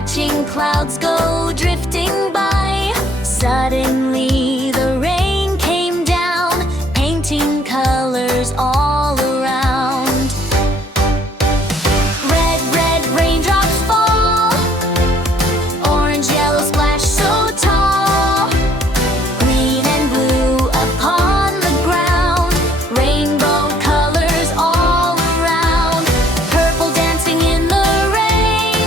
watching clouds go drifting by. Suddenly the rain came down, painting colors all around. Red, red raindrops fall, orange, yellow splash so tall. Green and blue upon the ground, rainbow colors all around. Purple dancing in the rain,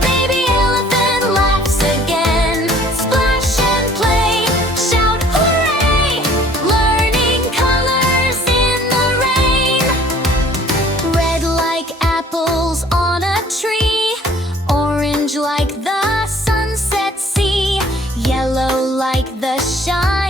baby elephant laughs again. Splash and play, shout hooray, learning colors in the rain. Red like apples on a tree, orange like the sunset sea, yellow like the shine